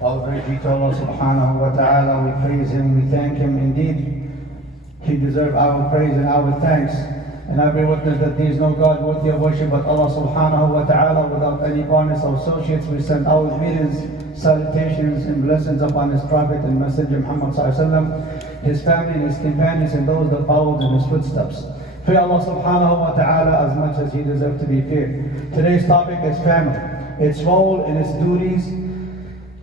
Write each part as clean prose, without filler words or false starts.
All praise be to Allah subhanahu wa ta'ala. We praise Him, we thank Him. Indeed, He deserves our praise and our thanks. And I bear witness that there is no God worthy of worship but Allah subhanahu wa ta'ala, without any partners or associates. We send our greetings, salutations, and blessings upon His Prophet and Messenger Muhammad sallallahu alaihi wasallam, his family and his companions, and those that followed in his footsteps. Fear Allah subhanahu wa ta'ala as much as He deserves to be feared. Today's topic is family, its role and its duties,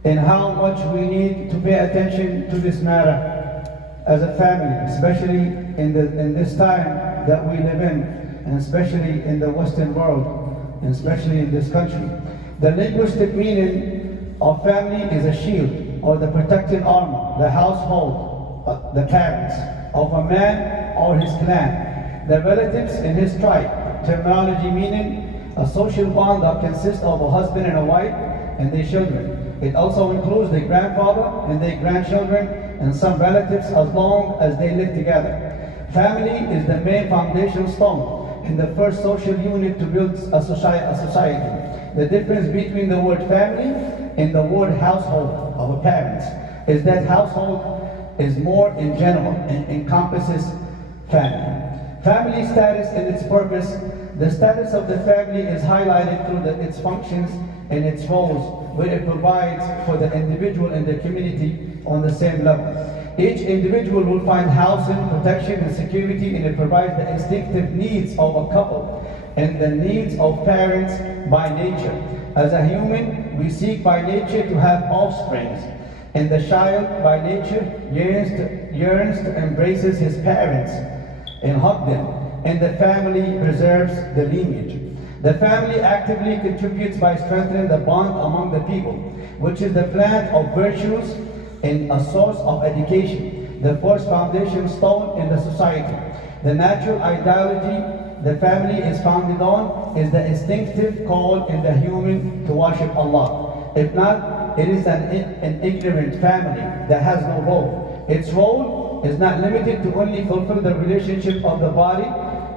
and how much we need to pay attention to this matter as a family, especially in this time that we live in, and especially in the Western world, and especially in this country. The linguistic meaning of family is a shield or the protecting armor, the household, the parents of a man or his clan, the relatives in his tribe. Terminology meaning a social bond that consists of a husband and a wife and their children. It also includes the grandfather and their grandchildren and some relatives as long as they live together. Family is the main foundation stone and the first social unit to build a society. The difference between the word family and the word household of a parent is that household is more in general and encompasses family. Family status and its purpose. The status of the family is highlighted through its functions and its roles, where it provides for the individual and the community on the same level. Each individual will find housing, protection, and security, and it provides the instinctive needs of a couple and the needs of parents by nature. As a human, we seek by nature to have offspring, and the child by nature yearns to embrace his parents and hug them, and the family preserves the lineage. The family actively contributes by strengthening the bond among the people, which is the plant of virtues and a source of education, the first foundation stone in the society. The natural ideology the family is founded on is the instinctive call in the human to worship Allah. If not, it is an ignorant family that has no role. Its role is not limited to only fulfill the relationship of the body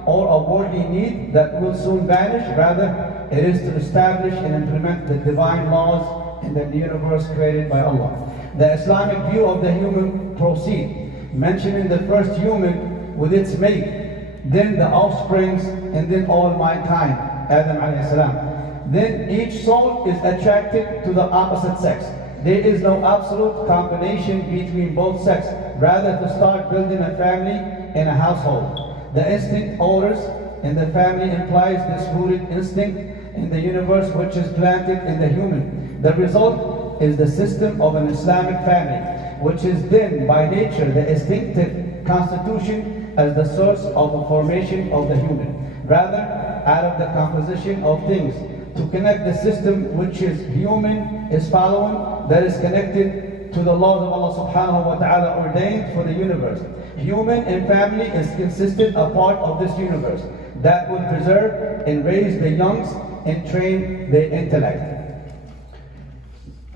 or a worldly need that will soon vanish. Rather, it is to establish and implement the divine laws in the universe created by Allah. The Islamic view of the human proceeds, mentioning the first human with its mate, then the offsprings, and then all mankind, Adam alayhi salam. Then each soul is attracted to the opposite sex. There is no absolute combination between both sexes. Rather, to start building a family and a household. The instinct orders in the family implies this rooted instinct in the universe which is planted in the human. The result is the system of an Islamic family, which is then by nature the instinctive constitution as the source of the formation of the human. Rather, out of the composition of things, to connect the system which is human is following, that is connected to the laws of Allah subhanahu wa ta'ala ordained for the universe. Human and family is consistent a part of this universe that will preserve and raise the young and train their intellect.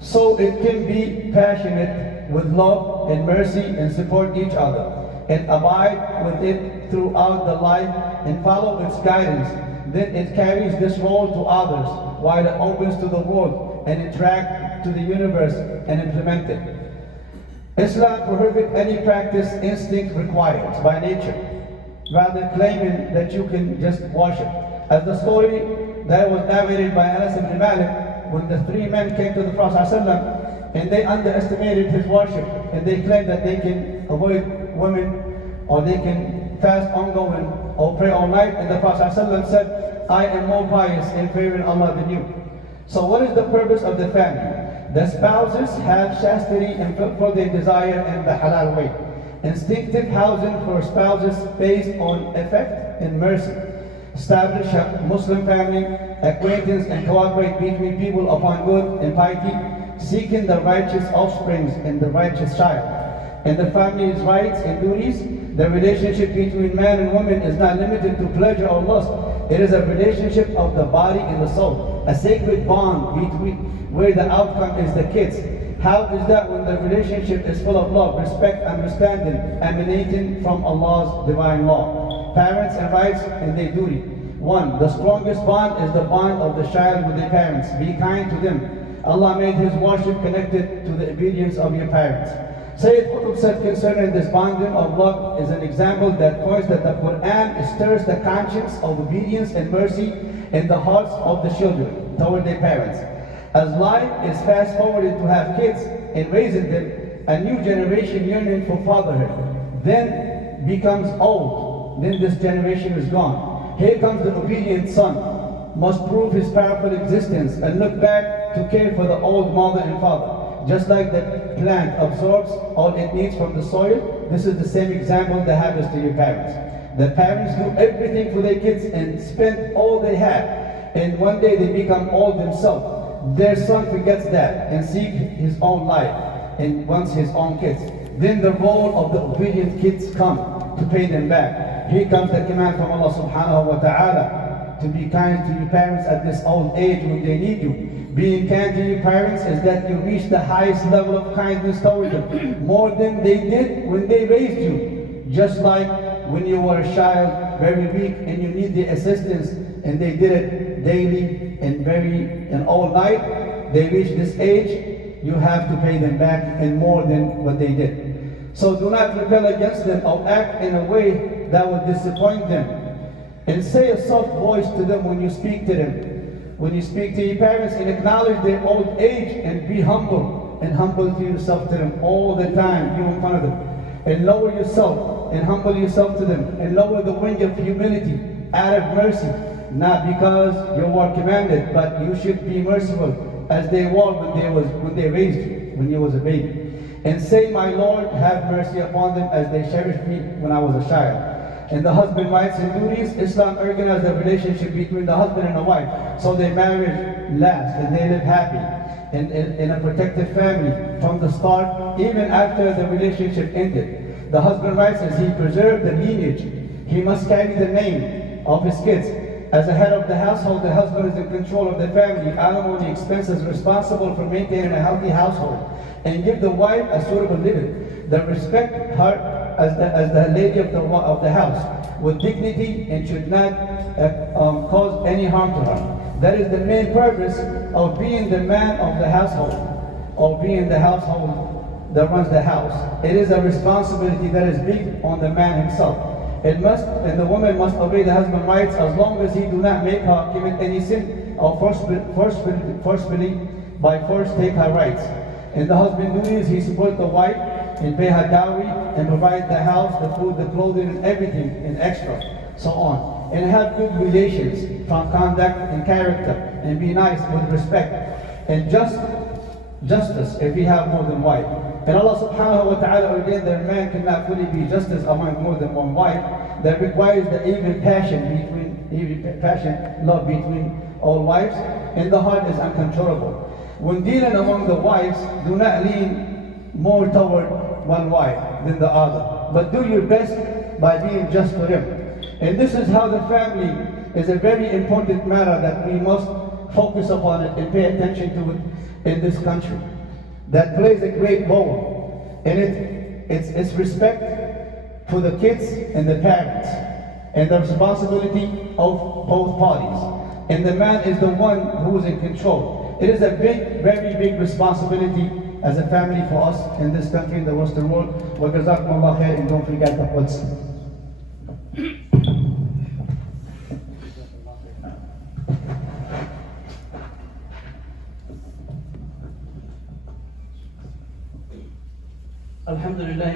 So it can be passionate with love and mercy and support each other and abide with it throughout the life and follow its guidance. Then it carries this role to others while it opens to the world and interact to the universe and implement it. Islam prohibits any practice instinct requires by nature, rather claiming that you can just worship. As the story that was narrated by Anas ibn Malik, when the three men came to the Prophet ﷺ and they underestimated his worship, and they claimed that they can avoid women or they can fast ongoing or pray all night, and the Prophet ﷺ said, I am more pious in fearing Allah than you. So what is the purpose of the family? The spouses have chastity and fulfill their desire in the halal way. Instinctive housing for spouses based on effect and mercy. Establish a Muslim family, acquaintance and cooperate between people upon good and piety, seeking the righteous offsprings and the righteous child. And the family's rights and duties, the relationship between man and woman is not limited to pleasure or lust. It is a relationship of the body and the soul, a sacred bond between where the outcome is the kids. How is that when the relationship is full of love, respect, understanding, emanating from Allah's divine law? Parents and rights and their duty. 1. The strongest bond is the bond of the child with their parents. Be kind to them. Allah made His worship connected to the obedience of your parents. Sayyid Qutb said concerning this bonding of love is an example that points that the Quran stirs the conscience of obedience and mercy in the hearts of the children toward their parents. As life is fast forwarded to have kids and raising them, a new generation yearning for fatherhood then becomes old. Then this generation is gone. Here comes the obedient son, must prove his powerful existence and look back to care for the old mother and father. Just like the plant absorbs all it needs from the soil, this is the same example that happens to your parents. The parents do everything for their kids and spend all they have. And one day they become old themselves. Their son forgets that and seeks his own life and wants his own kids. Then the role of the obedient kids come to pay them back. Here comes the command from Allah subhanahu wa ta'ala to be kind to your parents at this old age when they need you. Being kind to your parents is that you reach the highest level of kindness toward them, more than they did when they raised you. Just like when you were a child, very weak, and you need their assistance, and they did it daily and all night, they reach this age, you have to pay them back and more than what they did. So do not rebel against them or act in a way that would disappoint them. And say a soft voice to them when you speak to them. When you speak to your parents, and acknowledge their old age and be humble. And humble to yourself to them all the time, you in front of them. And lower yourself and humble yourself to them. And lower the wing of humility out of mercy. Not because you were commanded, but you should be merciful as they were when they raised you, when you was a baby. And say, my Lord, have mercy upon them as they cherished me when I was a child. And the husband rights and duties, Islam organized the relationship between the husband and the wife, so their marriage lasts and they live happy and in a protected family from the start, even after the relationship ended. The husband rights as he preserved the lineage. He must carry the name of his kids. As the head of the household, the husband is in control of the family, alimony expenses, responsible for maintaining a healthy household, and give the wife a suitable living. They respect her as the lady of the house with dignity and should not cause any harm to her. That is the main purpose of being the man of the household, or being the household that runs the house. It is a responsibility that is big on the man himself. And the woman must obey the husband's rights as long as he do not make her commit any sin or forcefully by force take her rights. And the husband duties, he support the wife and pay her dowry and provide the house, the food, the clothing, and everything and extra, so on. And have good relations from conduct and character, and be nice with respect and justice if he have more than wife. And Allah subhanahu wa ta'ala ordained that a man cannot fully be justice among more than one wife. That requires the even love between all wives, and the heart is uncontrollable. When dealing among the wives, do not lean more toward one wife than the other, but do your best by being just to them. And this is how the family is a very important matter that we must focus upon it and pay attention to it in this country. That plays a great role, and it's respect for the kids and the parents, and the responsibility of both parties. And the man is the one who is in control. It is a big, very big responsibility as a family for us in this country, in the Western world. Wa jazakumullah khair, and don't forget the Quds. Alhamdulillah.